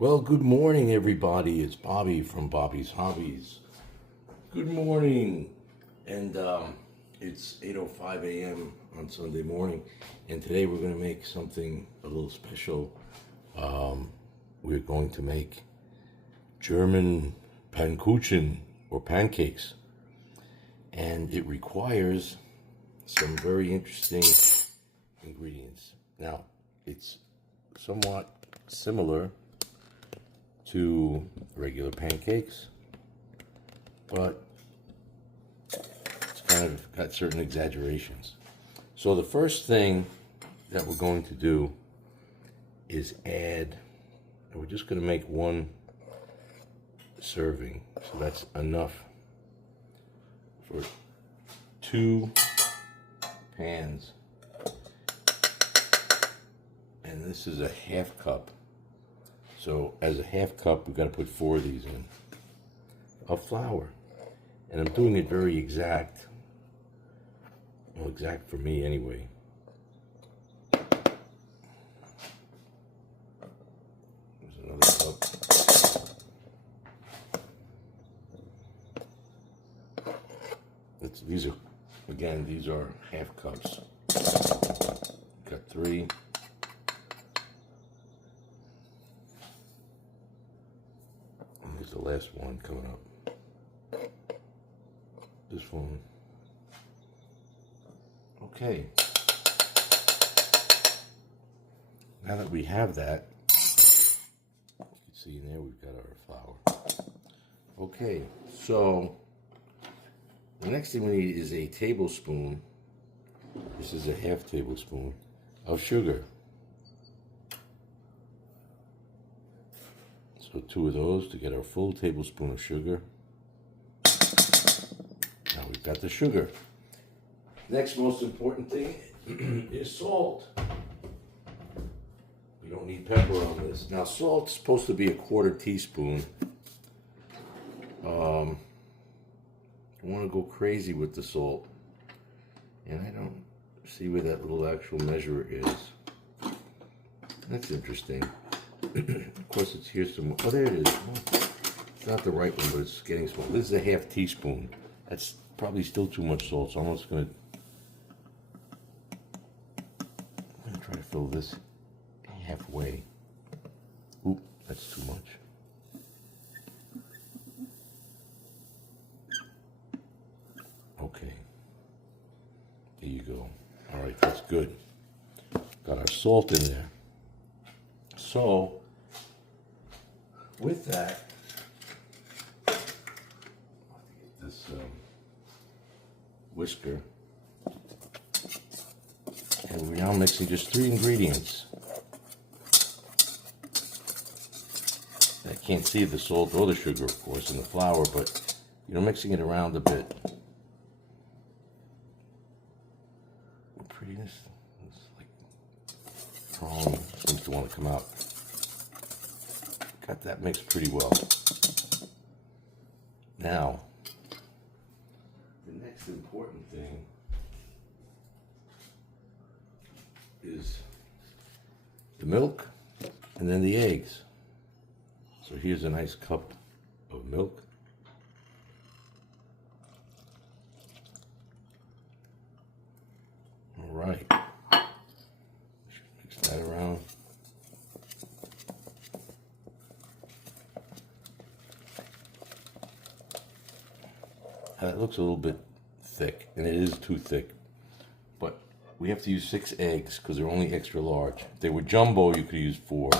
Well, good morning, everybody. It's Bobby from Bobby's Hobbies. Good morning. And it's 8:05 a.m. on Sunday morning. And today we're going to make something a little special. We're going to make German Pfannkuchen or pancakes. And it requires some very interesting ingredients. Now, it's somewhat similar to regular pancakes, but it's kind of got certain exaggerations. So the first thing that we're going to do is add, and we're just going to make one serving. So that's enough for 2 pans. And this is a half cup. So as a half cup, we've got to put 4 of these in of flour. And I'm doing it very exact. Well, exact for me anyway. There's another cup. These are half cups. Got 3. Here's the last one coming up. This one. Okay. Now that we have that, you can see in there we've got our flour. Okay, so the next thing we need is a tablespoon. This is a half tablespoon of sugar. So 2 of those to get our full tablespoon of sugar. Now we've got the sugar. Next most important thing is salt. We don't need pepper on this. Now salt's supposed to be a 1/4 teaspoon. I want to go crazy with the salt. And I don't see where that little actual measure is. That's interesting. Of course, it's here somewhere. Oh, there it is. It's not the right one, but it's getting small. This is a half teaspoon. That's probably still too much salt, so I'm just going to try to fill this halfway. Oop, that's too much. Okay. There you go. All right, that's good. Got our salt in there. So, with that, this whisker, and we're now mixing just 3 ingredients. I can't see the salt or the sugar, of course, and the flour, but mixing it around a bit. Prettiness, it's like strong, seems to want to come out. Got that mixed pretty well. Now, the next important thing is the milk and then the eggs. So here's a nice cup of milk. All right. Mix that around. It looks a little bit thick, and it is too thick. But we have to use 6 eggs because they're only extra large. If they were jumbo, you could use 4.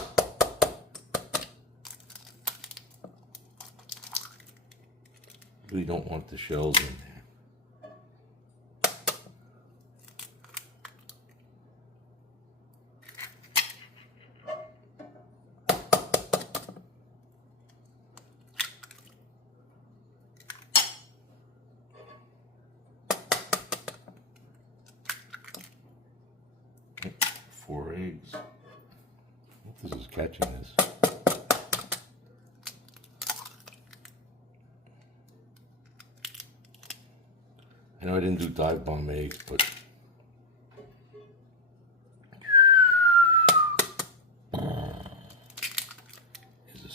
Really don't want the shells in there. 4 eggs. I hope this is catching this. I know I didn't do dive bomb eggs, but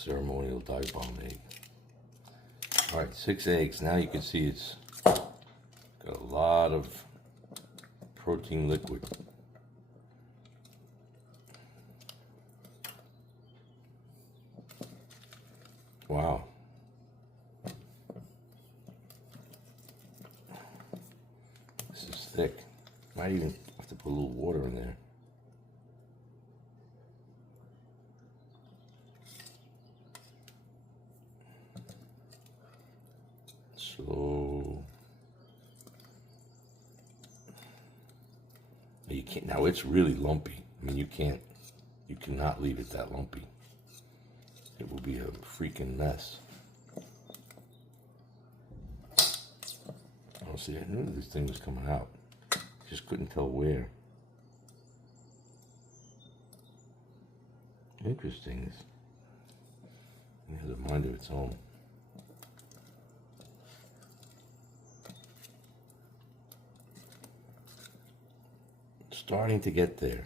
ceremonial dive bomb egg. All right, 6 eggs. Now you can see it's got a lot of protein liquid. Wow. This is thick. Might even have to put a little water in there. So you can't, now it's really lumpy. I mean, you cannot leave it that lumpy. It will be a freaking mess. Oh, see, I knew this thing was coming out. Just couldn't tell where. Interesting. It has a mind of its own. Starting to get there.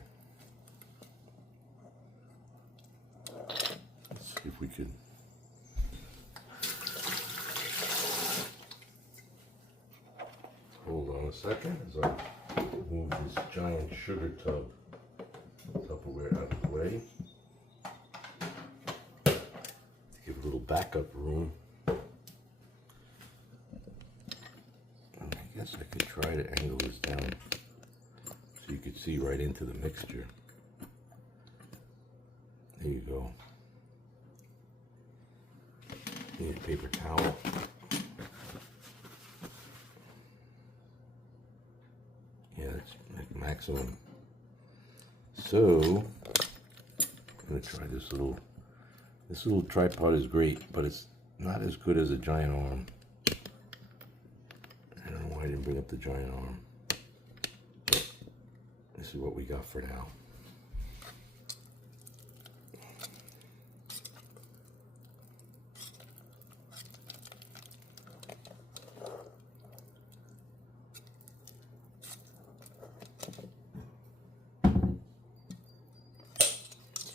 Let's see if we could. Hold on a second as I move this giant sugar tub Tupperware out of the way. To give a little backup room. And I guess I could try to angle this down so you could see right into the mixture. There you go. Need a paper towel. Yeah, that's like maximum. So I'm gonna try this little. This little tripod is great, but it's not as good as a giant arm. I don't know why I didn't bring up the giant arm. But this is what we got for now.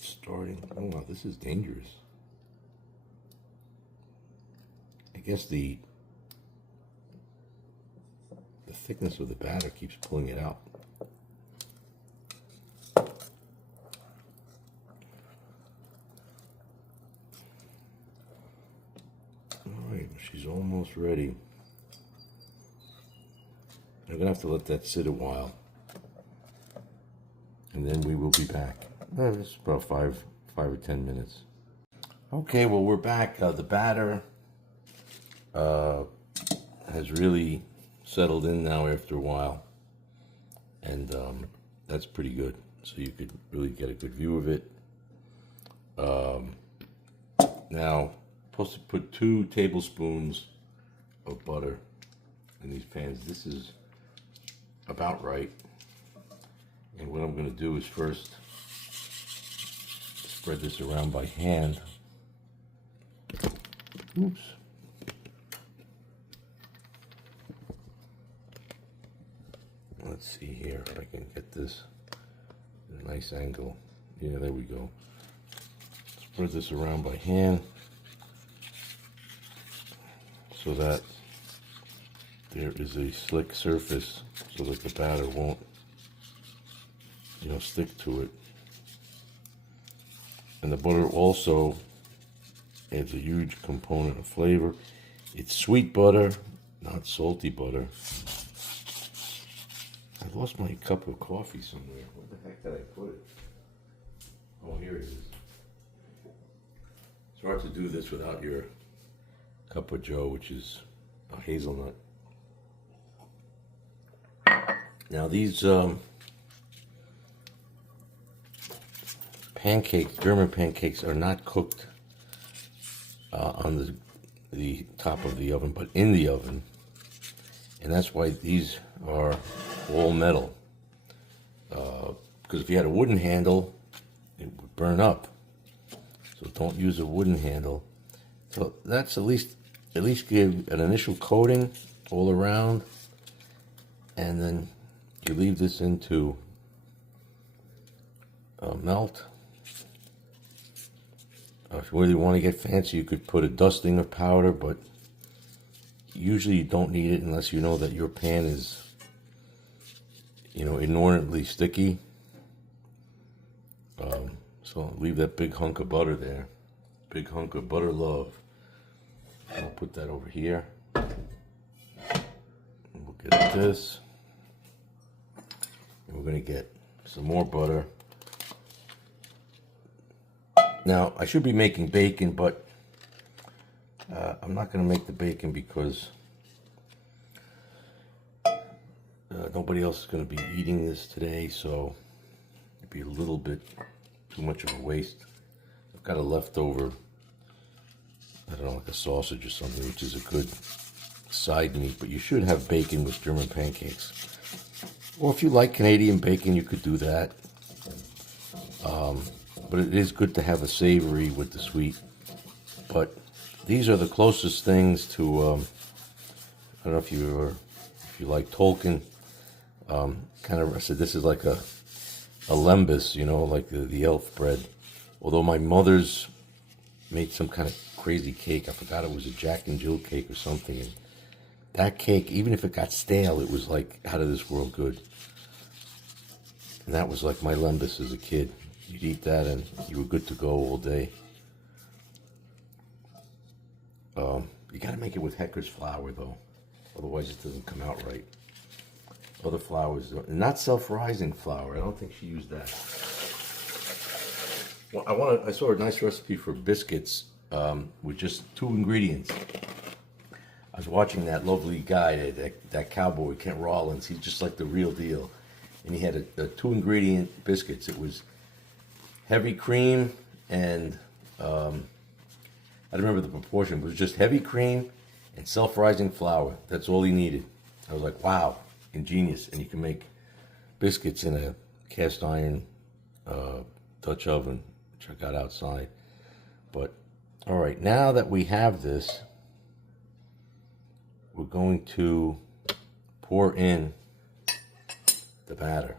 Starting. Oh wow, this is dangerous. I guess the thickness of the batter keeps pulling it out. Alright, she's almost ready. I'm gonna have to let that sit a while. And then we will be back. It's about five or 10 minutes. Okay, well, we're back. The batter has really settled in now after a while, and that's pretty good. So you could really get a good view of it. Now, supposed to put 2 tablespoons of butter in these pans. This is about right. And what I'm going to do is first spread this around by hand. Oops. Let's see here if I can get this at a nice angle. Yeah, there we go. Spread this around by hand so that there is a slick surface so that the batter won't, stick to it. And the butter also adds a huge component of flavor. It's sweet butter, not salty butter. I lost my cup of coffee somewhere. Where the heck did I put it? Oh, here it is. It's hard to do this without your cup of joe, which is a hazelnut. Now these pancakes, German pancakes, are not cooked on the top of the oven, but in the oven. And that's why these are all metal. Because if you had a wooden handle, it would burn up. So don't use a wooden handle. So that's at least give an initial coating all around, and then you leave this into melt. If you really want to get fancy, you could put a dusting of powder, but usually you don't need it unless you know that your pan is, inordinately sticky. So leave that big hunk of butter there. Big hunk of butter love. I'll put that over here. We'll get this. And we're going to get some more butter. Now, I should be making bacon, but I'm not going to make the bacon because nobody else is going to be eating this today, so it'd be a little bit too much of a waste. I've got a leftover, I don't know, like a sausage or something, which is a good side meat, but you should have bacon with German pancakes. Or if you like Canadian bacon, you could do that. But it is good to have a savory with the sweet. But these are the closest things to, I don't know if you like Tolkien, I said this is like a lembus, like the elf bread. Although my mother's made some kind of crazy cake. I forgot it was a Jack and Jill cake or something. And that cake, even if it got stale, it was like out of this world good. And that was like my lembus as a kid. You'd eat that and you were good to go all day. You got to make it with Hecker's flour, though. Otherwise, it doesn't come out right. Other flours, not self-rising flour. I don't think she used that. Well, I saw a nice recipe for biscuits with just 2 ingredients. I was watching that lovely guy, that cowboy, Kent Rollins. He's just like the real deal. And he had a 2-ingredient biscuits. It was heavy cream and I don't remember the proportion, but it was just heavy cream and self-rising flour. That's all he needed. I was like, wow, ingenious. And you can make biscuits in a cast iron Dutch oven, which I got outside. But, all right, now that we have this, we're going to pour in the batter.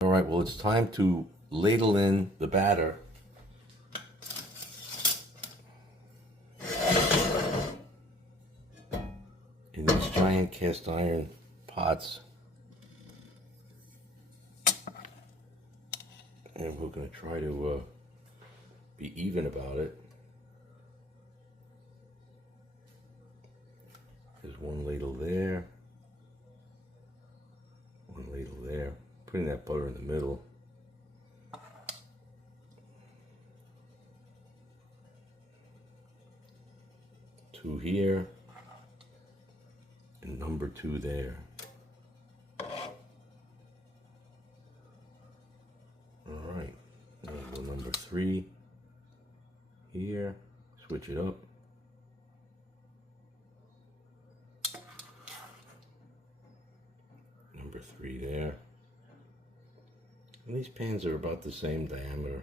All right, well, it's time to ladle in the batter. In these giant cast iron pots. And we're going to try to be even about it. There's one ladle there. One ladle there. Putting that butter in the middle. Two here. And number 2 there. Alright, now we'll go number 3 here, switch it up. Number 3 there. And these pans are about the same diameter.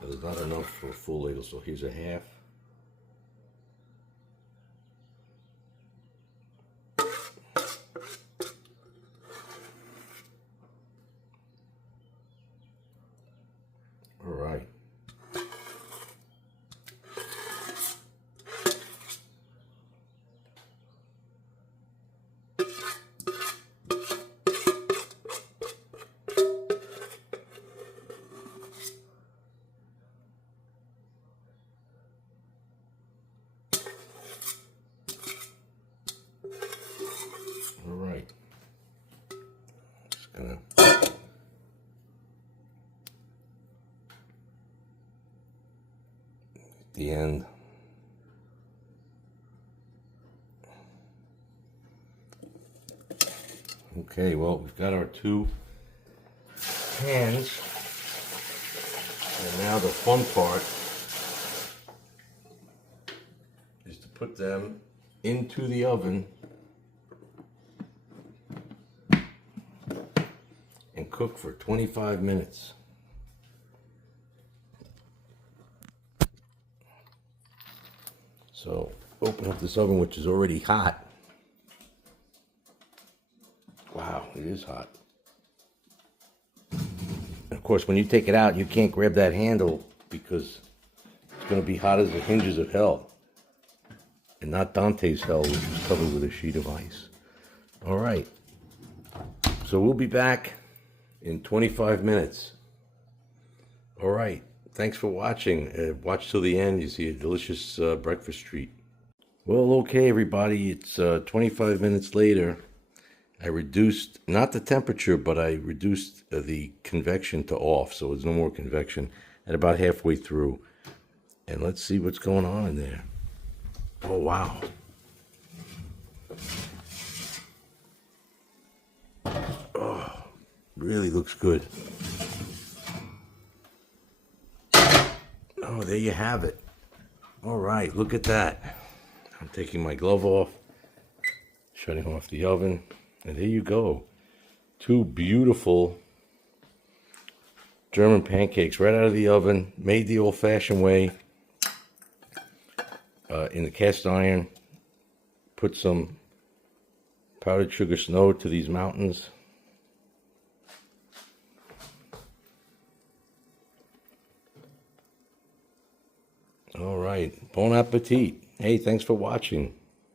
Now, there's not enough for a full ladle, so here's a half. All right. All right. Just gonna the end. Okay, well, we've got our 2 pans, and now the fun part is to put them into the oven and cook for 25 minutes. So open up this oven, which is already hot. Wow, it is hot. And of course, when you take it out, you can't grab that handle because it's going to be hot as the hinges of hell. And not Dante's hell, which is covered with a sheet of ice. All right. So we'll be back in 25 minutes. All right. Thanks for watching. Watch till the end. You see a delicious breakfast treat. Well, okay, everybody. It's 25 minutes later. I reduced, not the temperature, but I reduced the convection to off. So there's no more convection at about halfway through. And let's see what's going on in there. Oh, wow. Oh, really looks good. Oh, there you have it. All right, look at that. I'm taking my glove off, shutting off the oven, and there you go. 2 beautiful German pancakes right out of the oven, made the old-fashioned way. In the cast iron, put some powdered sugar snow to these mountains. All right, bon appetit. Hey, thanks for watching.